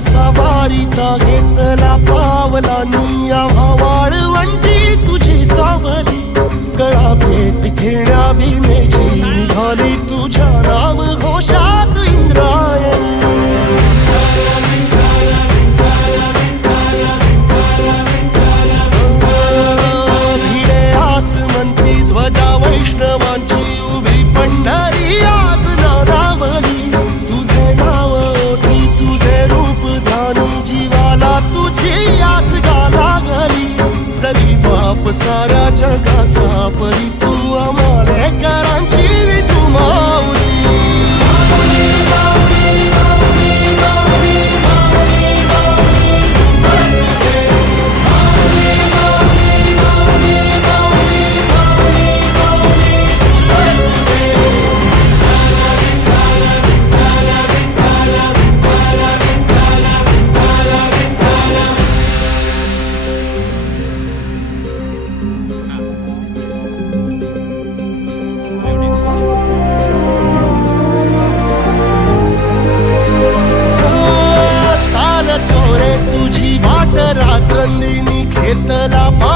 सवारीचा घेतला पावलानी. वाळवंटी तुझी सावली. गळा भेट घेण्या भीमेची వేల పా